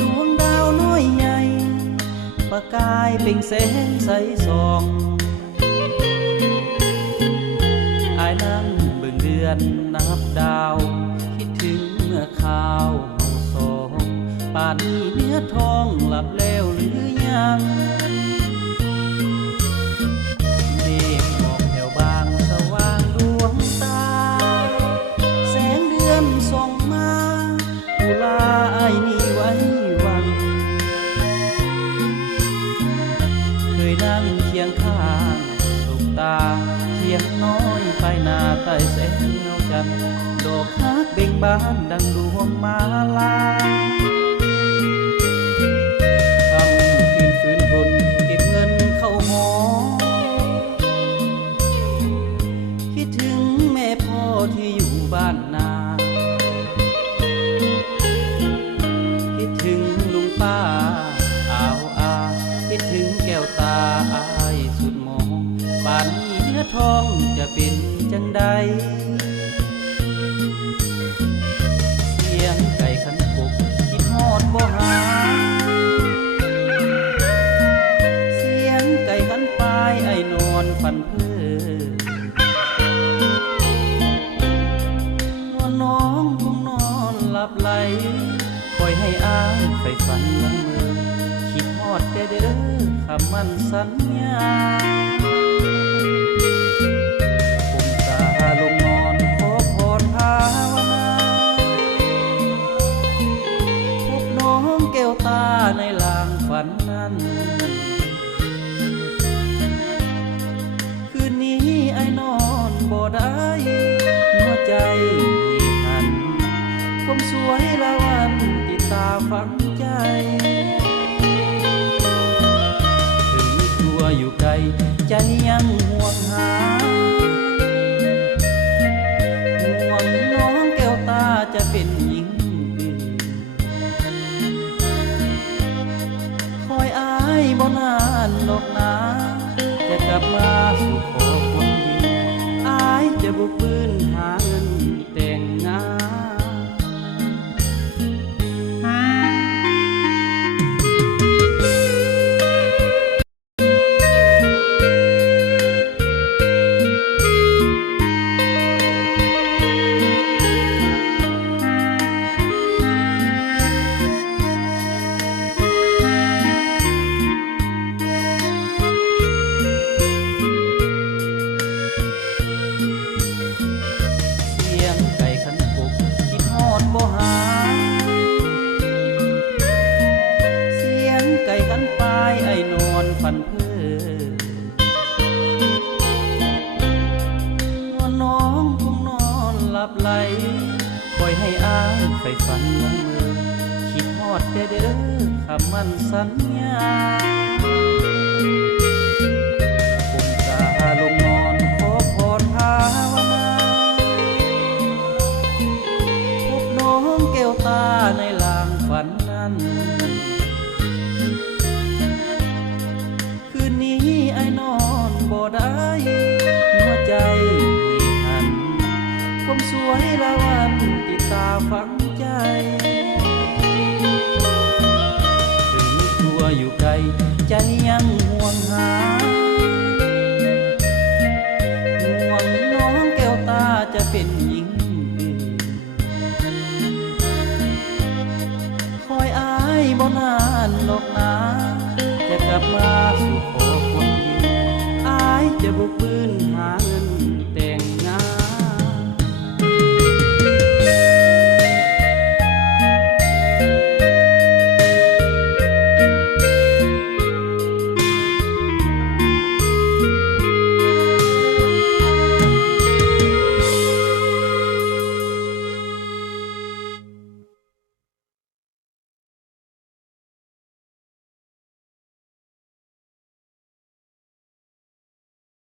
ดวงดาวน้อยใหญ่ประกายเปล่งแสงใสส่องอายนั่งเบิ่งเดือนนับดาวคิดถึงเมื่อข้าวสองป่านนี้เนื้อทองหลับแล้วหรือยังเมฆหมอกแผ่วบางสว่างดวงตาแสงเดือนส่องมาอุลาอายนี่ไว้วันเคยนั่งเคียงข้างสุขตาเคียงน้อยไปหน้าใต้แสงเงาจันทร์ดอกฮักเบ่งบานดังดวงมาลาคำคืนฟื้นทนเก็บเงินเข้าหอคิดถึงแม่พ่อที่อยู่บ้านนาคิดถึงลุงป้าอาวอาคิดถึงแก้วตาอายสุดมองป่านนี้เนื้อทองจะเป็นจังใดเสียงไก่ขันกบคิดฮอดบ่หาเสียงไก่ขันปลายไอ้นอนฝันเพ้อนวลน้องคงนอนหลับไหลปล่อยให้อายไปฝันละเมอคิดฮอดแต่เด้อคำมั่นสัญญาลงนอนขอพรภาวนาพบน้องแก้วตาในลางฝันนั้นคืนนี้ไอ้นอนบ่ได้หัวใจหันความสวยละวันติดตาฝังใจถึงตัวอยู่ไกลใจยังห่วงหาจะเป็นหญิงอื่นคอยอายบ่นานดอกนาจะกลับมาสู่ขอคนยืนอายจะบุกปืนหาเงินแต่งงานบ่หาเสียงไก่ขันปลายไอ้นอนฝันเพ้อนวลน้องคงนอนหลับไหลปล่อยให้อายไปฝันละเมอคิดฮอดแต่เด้อคำมั่นสัญญาผมตาลงนอนขอพรภาวนาแก้วตาในลางฝันนั้นคืนนี้ไอ้นอนบ่ได้หัวใจหันความสวยละวันติดตาฝังใจ